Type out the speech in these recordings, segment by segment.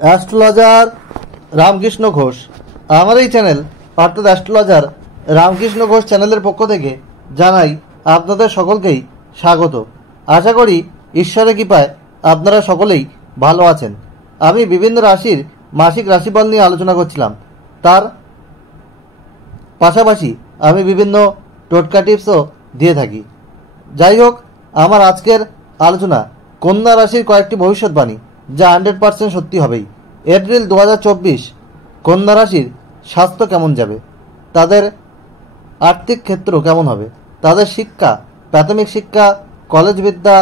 Astrologer Ramakrishna Ghosh. আমার এই channel অর্থাৎ অ্যাস্ট্রোলজার রামকৃষ্ণ ঘোষ চ্যানেলের পক্ষ থেকে জানাই আপনাদের সকলকেই স্বাগত। আশা করি ঈশ্বরের কৃপায় আপনারা সকলেই ভালো আছেন। আমি বিভিন্ন রাশির মাসিক রাশিফল নিয়ে আলোচনা করছিলাম, তার পাশাপাশি আমি বিভিন্ন টোটকা টিপসও দিয়ে থাকি। যাই হোক, আমার আজকের আলোচনা কন্যা রাশির কয়েকটি ভবিষ্যৎবাণী যা 100% সত্যি হবেই। এপ্রিল 2024 কন্যা রাশির স্বাস্থ্য কেমন যাবে, তাদের আর্থিক ক্ষেত্র কেমন হবে, তাদের শিক্ষা, প্রাথমিক শিক্ষা, কলেজ বিদ্যা,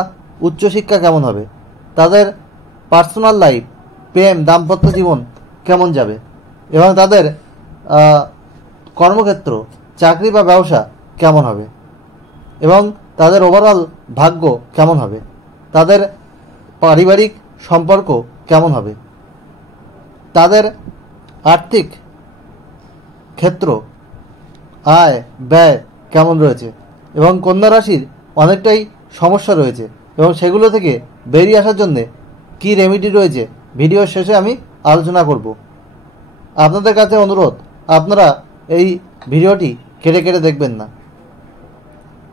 উচ্চশিক্ষা কেমন হবে, তাদের পার্সোনাল লাইফ, প্রেম, দাম্পত্য জীবন কেমন যাবে এবং তাদের কর্মক্ষেত্র, চাকরি বা ব্যবসা কেমন হবে এবং তাদের ওভারঅল ভাগ্য কেমন হবে, তাদের পারিবারিক সম্পর্ক কেমন হবে, তাদের আর্থিক ক্ষেত্র, আয় ব্যয় কেমন রয়েছে এবং কন্যা রাশির অনেকটাই সমস্যা রয়েছে এবং সেগুলো থেকে বেরিয়ে আসার জন্যে কী রেমেডি রয়েছে ভিডিওর শেষে আমি আলোচনা করব। আপনাদের কাছে অনুরোধ, আপনারা এই ভিডিওটি কেটে কেটে দেখবেন না,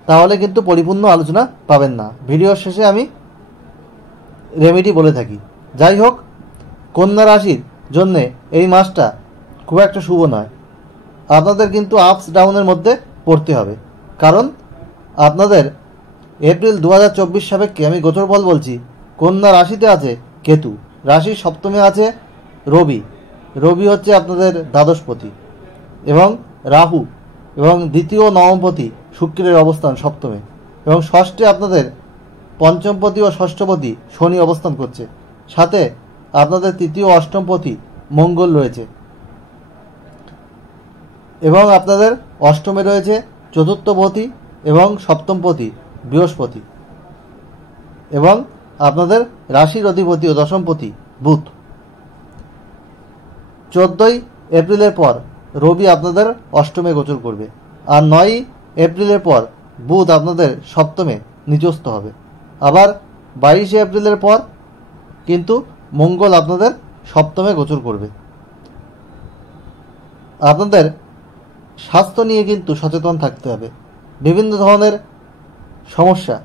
তাহলে কিন্তু পরিপূর্ণ আলোচনা পাবেন না। ভিডিওর শেষে আমি রেমেডি বলে থাকি। যাই হোক, কন্যা রাশির জন্যে এই মাসটা খুব একটা শুভ নয়। আপনাদের কিন্তু আপস ডাউনের মধ্যে পড়তে হবে, কারণ আপনাদের এপ্রিল 2024 সাপেক্ষে আমি গোচর ফল বলছি। কন্যা রাশিতে আছে কেতু, রাশির সপ্তমে আছে রবি। রবি হচ্ছে আপনাদের দ্বাদশপতি এবং রাহু এবং দ্বিতীয় নবমপতি শুক্রের অবস্থান সপ্তমে এবং ষষ্ঠে আপনাদের পঞ্চমপতি ও ষষ্ঠপতি শনি অবস্থান করছে, সাথে আপনাদের তৃতীয় অষ্টমপতি মঙ্গল রয়েছে এবং আপনাদের অষ্টমে রয়েছে চতুর্থপতি এবং সপ্তমপতি বৃহস্পতি এবং আপনাদের রাশির অধিপতি ও দশমপতি বুধ। 14ই এপ্রিলের পর রবি আপনাদের অষ্টমে গোচর করবে আর 9ই এপ্রিলের পর বুধ আপনাদের সপ্তমে নিচস্থ হবে। আবার 22শে এপ্রিলের পর কিন্তু মঙ্গল আপনাদের সপ্তমে গোচর করবে। আপনাদের স্বাস্থ্য নিয়ে কিন্তু সচেতন থাকতে হবে। বিভিন্ন ধরনের সমস্যা,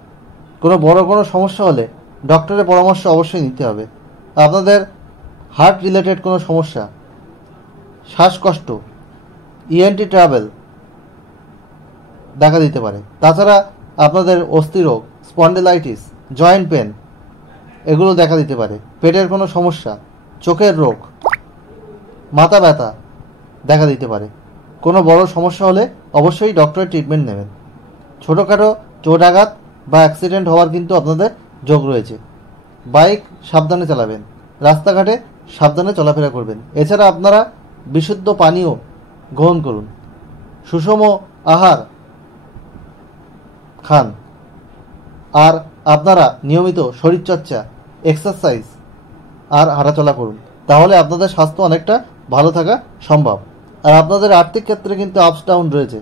কোনো বড় কোনো সমস্যা হলে ডক্টরের পরামর্শ অবশ্যই নিতে হবে। আপনাদের হার্ট রিলেটেড কোনো সমস্যা, শ্বাসকষ্ট, ইএনটি ট্রাভেল দেখা দিতে পারে। তাছাড়া আপনাদের অস্থিরোগ, স্পন্ডিলাইটিস, জয়েন্ট পেন এগুলো দেখা দিতে পারে। পেটের কোনো সমস্যা, চোখের রোগ, মাথা ব্যথা দেখা দিতে পারে। কোনো বড় সমস্যা হলে অবশ্যই ডক্টরের ট্রিটমেন্ট নেবেন। ছোটোখাটো চোট আঘাত বা অ্যাক্সিডেন্ট হওয়ার কিন্তু আপনাদের যোগ রয়েছে। বাইক সাবধানে চালাবেন, রাস্তাঘাটে সাবধানে চলাফেরা করবেন। এছাড়া আপনারা বিশুদ্ধ পানীয় গ্রহণ করুন, সুষম আহার খান আর আপনারা নিয়মিত শরীরচর্চা, এক্সারসাইজ আর হাঁটাচলা করুন, তাহলে আপনাদের স্বাস্থ্য অনেকটা ভালো থাকা সম্ভব। আর আপনাদের আর্থিক ক্ষেত্রে কিন্তু আপস ডাউন রয়েছে,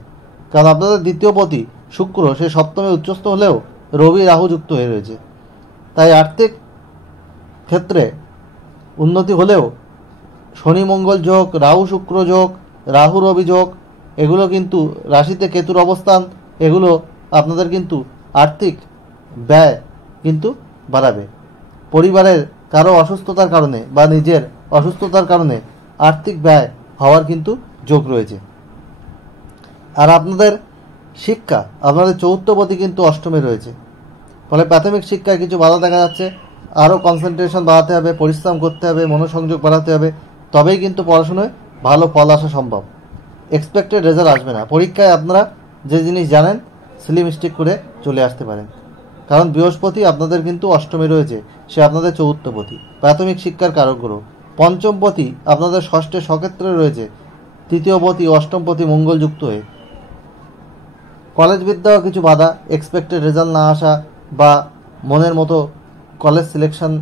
কারণ আপনাদের দ্বিতীয় পতি শুক্র সে সপ্তমে উচ্চস্থ হলেও রবি রাহু যুক্ত হয়ে রয়েছে। তাই আর্থিক ক্ষেত্রে উন্নতি হলেও শনি মঙ্গল যোগ, রাহু শুক্র যোগ, রাহু রবি যোগ, এগুলো কিন্তু রাশিতে কেতুর অবস্থান, এগুলো আপনাদের কিন্তু আর্থিক ব্যয় কিন্তু বাড়াবে। পরিবারের কারো অসুস্থতার কারণে বা নিজের অসুস্থতার কারণে আর্থিক ব্যয় হওয়ার কিন্তু যোগ রয়েছে। আর আপনাদের শিক্ষা, আপনাদের চতুর্থপতি কিন্তু অষ্টমে রয়েছে, ফলে প্রাথমিক শিক্ষায় কিছু বাধা দেখা যাচ্ছে। আরও কনসেন্ট্রেশন বাড়াতে হবে, পরিশ্রম করতে হবে, মনোসংযোগ বাড়াতে হবে, তবেই কিন্তু পড়াশোনায় ভালো ফল আসা সম্ভব। এক্সপেক্টেড রেজাল্ট আসবে না। পরীক্ষায় আপনারা যে জিনিস জানেন স্লিপ স্টিক করে চলে আসতে পারেন, কারণ বৃহস্পতি আপনাদের কিন্তু অষ্টমে রয়েছে, সে আপনাদের চতুর্থপতি, প্রাথমিক শিক্ষার কারক গ্রহ। পঞ্চমপতি আপনাদের ষষ্ঠে সক্ষেত্রে রয়েছে, তৃতীয়পতি অষ্টমপতি মঙ্গল যুক্ত হয়ে। কলেজ বিদ্যাও কিছু বাধা, এক্সপেক্টেড রেজাল্ট না আসা বা মনের মতো কলেজ সিলেকশন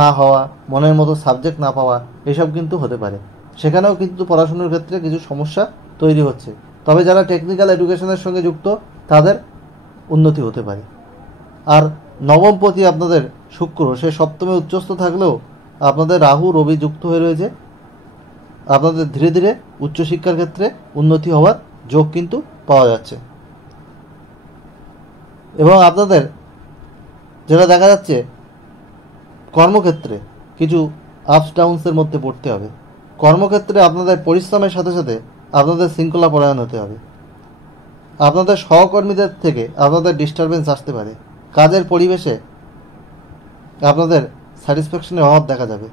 না হওয়া, মনের মতো সাবজেক্ট না পাওয়া, এসব কিন্তু হতে পারে। সেখানেও কিন্তু পড়াশোনার ক্ষেত্রে কিছু সমস্যা তৈরি হচ্ছে। তবে যারা টেকনিক্যাল এডুকেশনের সঙ্গে যুক্ত তাদের উন্নতি হতে পারে। আর নবমপতি আপনাদের শুক্র সে সপ্তমে উচ্চস্থ থাকলেও আপনাদের রাহু রবি যুক্ত হয়ে রয়েছে। আপনাদের ধীরে ধীরে উচ্চশিক্ষার ক্ষেত্রে উন্নতি হওয়ার যোগ কিন্তু পাওয়া যাচ্ছে। এবং আপনাদের যেটা দেখা যাচ্ছে, কর্মক্ষেত্রে কিছু আপস ডাউনসের মধ্যে পড়তে হবে। কর্মক্ষেত্রে আপনাদের পরিশ্রমের সাথে সাথে আপনাদের শৃঙ্খলা পরায়ণ হতে হবে। আপনাদের সহকর্মীদের থেকে আপনাদের ডিস্টারবেন্স আসতে পারে। কাজের পরিবেশে আপনাদের স্যাটিসফ্যাকশনের অভাব দেখা যাবে।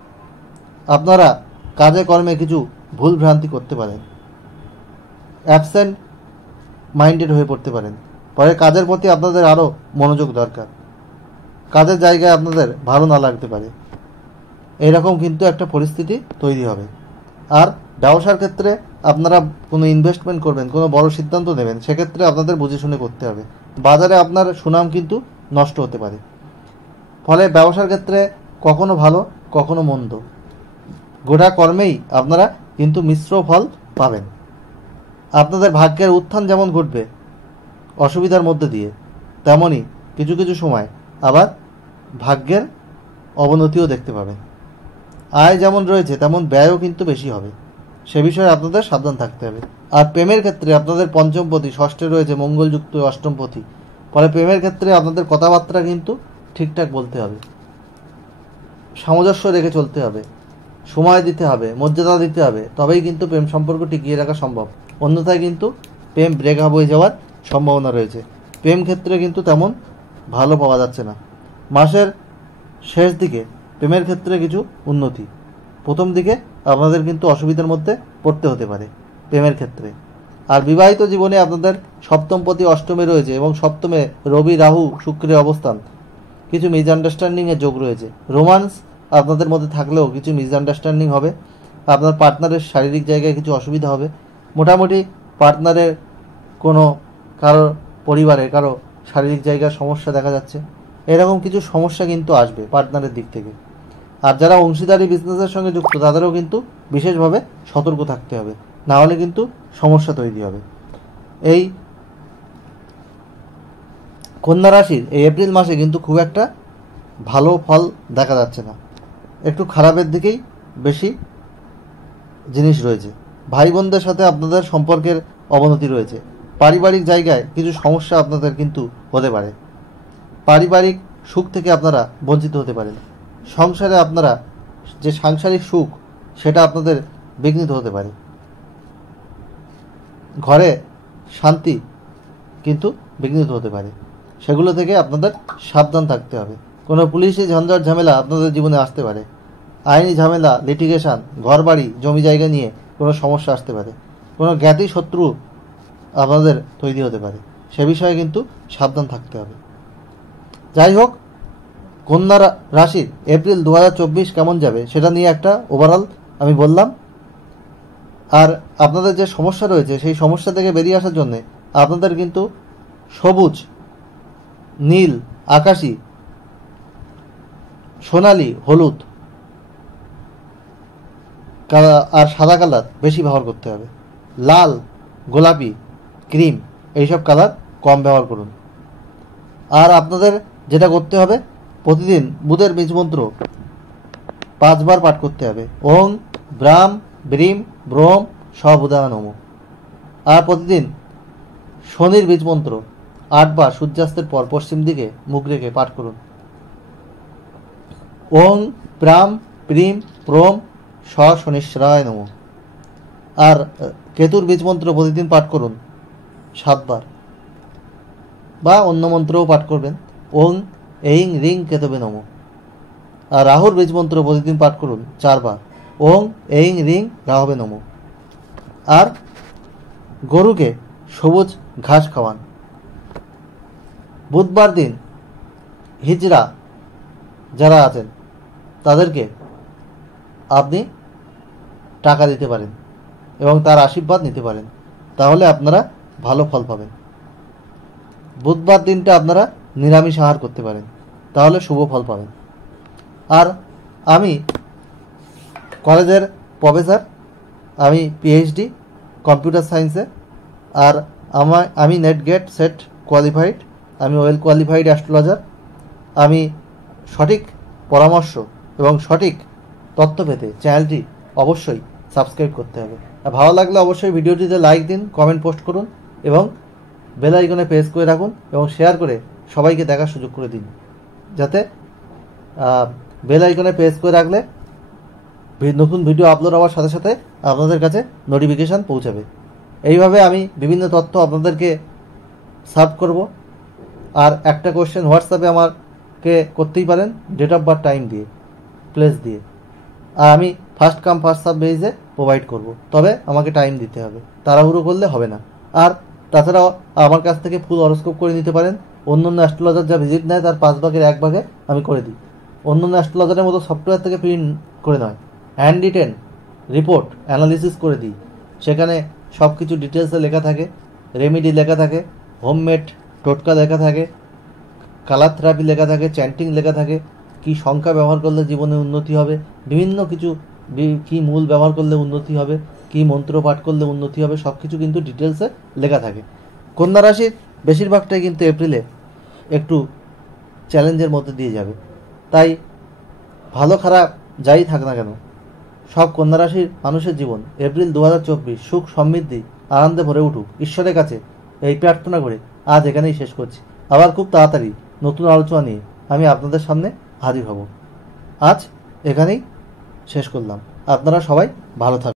আপনারা কাজে কর্মে কিছু ভুল ভ্রান্তি করতে পারেন, অ্যাবসেন্ট মাইন্ডেড হয়ে পড়তে পারেন। পরে কাজের প্রতি আপনাদের আরও মনোযোগ দরকার। কাজের জায়গায় আপনাদের ভালো না লাগতে পারে, এইরকম কিন্তু একটা পরিস্থিতি তৈরি হবে। আর ব্যবসার ক্ষেত্রে আপনারা কোনো ইনভেস্টমেন্ট করবেন, কোনো বড় সিদ্ধান্ত নেবেন, সেক্ষেত্রে আপনাদের বুঝে শুনে করতে হবে। বাজারে আপনার সুনাম কিন্তু নষ্ট হতে পারে। ফলে ব্যবসার ক্ষেত্রে কখনো ভালো কখনো মন্দ, গোটা কর্মেই আপনারা কিন্তু মিশ্র ফল পাবেন। আপনাদের ভাগ্যের উত্থান যেমন ঘটবে অসুবিধার মধ্যে দিয়ে, তেমনই কিছু কিছু সময় আবার ভাগ্যের অবনতিও দেখতে পাবেন। আয় যেমন রয়েছে তেমন ব্যয়ও কিন্তু বেশি হবে, সে বিষয়ে আপনাদের সাবধান থাকতে হবে। আর প্রেমের ক্ষেত্রে আপনাদের পঞ্চমপতি, ষষ্ঠে রয়েছে মঙ্গলযুক্ত অষ্টমপতি। ফলে প্রেমের ক্ষেত্রে আপনাদের কথাবার্তা কিন্তু ঠিকঠাক বলতে হবে, সামঞ্জস্য রেখে চলতে হবে, সময় দিতে হবে, মর্যাদা দিতে হবে, তবেই কিন্তু প্রেম সম্পর্ক টিকিয়ে রাখা সম্ভব। অন্যথায় কিন্তু প্রেম ব্রেকআপ হয়ে যাওয়ার সম্ভাবনা রয়েছে। প্রেম ক্ষেত্রে কিন্তু তেমন ভালো পাওয়া যাচ্ছে না। মাসের শেষ দিকে প্রেমের ক্ষেত্রে কিছু উন্নতি, প্রথম দিকে আপনাদের কিন্তু অসুবিধার মধ্যে পড়তে হতে পারে প্রেমের ক্ষেত্রে। আর বিবাহিত জীবনে আপনাদের সপ্তমপতি অষ্টমে রয়েছে এবং সপ্তমে রবি রাহু শুক্রের অবস্থান, কিছু মিসআন্ডারস্ট্যান্ডিংয়ের যোগ রয়েছে। রোমান্স আপনাদের মধ্যে থাকলেও কিছু মিসআন্ডারস্ট্যান্ডিং হবে। আপনার পার্টনারের শারীরিক জায়গায় কিছু অসুবিধা হবে। মোটামুটি পার্টনারের কোনো কারো পরিবারে কারো শারীরিক জায়গার সমস্যা দেখা যাচ্ছে, এরকম কিছু সমস্যা কিন্তু আসবে পার্টনারের দিক থেকে। আর যারা অংশীদারি বিজনেসের সঙ্গে যুক্ত তাদেরও কিন্তু বিশেষভাবে সতর্ক থাকতে হবে, না হলে কিন্তু সমস্যা তৈরি হবে। এই কন্যা রাশির এই এপ্রিল মাসে কিন্তু খুব একটা ভালো ফল দেখা যাচ্ছে না, একটু খারাপের দিকেই বেশি জিনিস রয়েছে। ভাই বোনদের সাথে আপনাদের সম্পর্কের অবনতি রয়েছে। পারিবারিক জায়গায় কিছু সমস্যা আপনাদের কিন্তু হতে পারে। পারিবারিক সুখ থেকে আপনারা বঞ্চিত হতে পারেন। সংসারে আপনারা যে সাংসারিক সুখ সেটা আপনাদের বিঘ্নিত হতে পারে। ঘরে শান্তি কিন্তু বিঘ্নিত হতে পারে, সেগুলো থেকে আপনাদের সাবধান থাকতে হবে। কোনো পুলিশি ঝঞ্ঝাট ঝামেলা আপনাদের জীবনে আসতে পারে। আইনি ঝামেলা, লিটিগেশন, ঘরবাড়ি জমি জায়গা নিয়ে কোনো সমস্যা আসতে পারে। কোনো জ্ঞাতি শত্রু আপনাদের তৈরি হতে পারে, সে বিষয়ে কিন্তু সাবধান থাকতে হবে। যাই হোক, কন্যা রাশির এপ্রিল 2024 কেমন যাবে সেটা নিয়ে একটা ওভারঅল আমি বললাম। আর আপনাদের যে সমস্যা রয়েছে সেই সমস্যা থেকে বেরিয়ে আসার জন্যে আপনাদের কিন্তু সবুজ, নীল, আকাশি, সোনালি, হলুদ আর সাদা কালার বেশি ব্যবহার করতে হবে। লাল, গোলাপি, ক্রিম এইসব কালার কম ব্যবহার করুন। আর আপনাদের যেটা করতে হবে, প্রতিদিন বুধের বীজমন্ত্র 5 বার পাঠ করতে হবে। ওং ব্রাম ব্রিম ব্রোম সবুদায় নমঃ। আর প্রতিদিন শনির বীজমন্ত্র 8 বার সূর্যাস্তের পর পশ্চিম দিকে মুখ রেখে পাঠ করুন। ওং প্রাম প্রিম প্রোম শনিশ্চরায় নমঃ। আর কেতুর বীজমন্ত্র প্রতিদিন পাঠ করুন 7 বার, বা অন্য মন্ত্রও পাঠ করবেন। ওং এইং রিং কেতবে নমঃ। আর রাহুর বীজমন্ত্র প্রতিদিন পাঠ করুন 4 বার। ওং এইং রিং রাহবে নমঃ। আর গরুকে সবুজ ঘাস খাওয়ান। বুধবার দিন হিজড়া যারা আছেন তাদেরকে আপনি টাকা দিতে পারেন এবং তার আশীর্বাদ নিতে পারেন, তাহলে আপনারা ভালো ফল পাবেন। বুধবার দিনটা আপনারা নিরামিষ আহার করতে পারেন, তাহলে শুভ ফল পাবেন। আর আমি কলেজের প্রফেসর, আমি পিএইচডি কম্পিউটার সায়েন্সে। আর আমি নেট গেট সেট কোয়ালিফাইড, আমি ওয়েল কোয়ালিফাইড অ্যাস্ট্রোলজার। আমি সঠিক পরামর্শ এবং সঠিক তথ্য পেতে চ্যানেলটি অবশ্যই সাবস্ক্রাইব করতে হবে। আর ভালো লাগলে অবশ্যই ভিডিওটিতে লাইক দিন, কমেন্ট পোস্ট করুন এবং বেল আইকনে প্রেস করে রাখুন এবং শেয়ার করে সবাইকে দেখার সুযোগ করে দিন, যাতে বেল আইকনে প্রেস করে রাখলে নতুন ভিডিও আপলোড হওয়ার সাথে সাথে আপনাদের কাছে নোটিফিকেশান পৌঁছাবে। এইভাবে আমি বিভিন্ন তথ্য আপনাদেরকে সার্ভ করব। আর একটা কোশ্চেন হোয়াটসঅ্যাপে আমাকে করতেই পারেন, ডেট অফ বার্থ, টাইম দিয়ে, প্লেস দিয়ে। আর আমি ফার্স্ট কাম ফার্স্ট সার্ভ বেসিসে প্রোভাইড করব, তবে আমাকে টাইম দিতে হবে, তাড়াহুড়ো করলে হবে না। আর তাছাড়াও আমার কাছ থেকে ফুল হরোস্কোপ করে নিতে পারেন। অন্যান্য অ্যাস্ট্রোলজার যা ভিজিট নেয় তার 5 ভাগের 1 ভাগে আমি করে দিই। অন্যান্য অ্যাস্ট্রোলজারের মতো সফটওয়্যার থেকে প্রিন্ট করে নয়, হ্যান্ড রিটেন রিপোর্ট অ্যানালিসিস করে দিই। সেখানে সব কিছু ডিটেলসে লেখা থাকে, রেমেডি লেখা থাকে, হোমমেড টোটকা লেখা থাকে, কালার থেরাপি লেখা থাকে, চ্যান্টিং লেখা থাকে, কি সংখ্যা ব্যবহার করলে জীবনে উন্নতি হবে, বিভিন্ন কিছু, কি মূল ব্যবহার করলে উন্নতি হবে, কি মন্ত্র পাঠ করলে উন্নতি হবে, সব কিছু কিন্তু ডিটেলসে লেখা থাকে। কন্যা রাশির বেশিরভাগটাই কিন্তু এপ্রিলে একটু চ্যালেঞ্জের মধ্যে দিয়ে যাবে। তাই ভালো খারাপ যাই থাক না কেন, সব কন্যা রাশির মানুষের জীবন এপ্রিল 2024 সুখ সমৃদ্ধি আনন্দে ভরে উঠুক ঈশ্বরের কাছে এই প্রার্থনা করে আজ এখানেই শেষ করছি। আবার খুব তাড়াতাড়ি নতুন আলোচনা নিয়ে আমি আপনাদের সামনে হাজির হব। আজ এখানেই শেষ করলাম। আপনারা সবাই ভালো থাকবেন।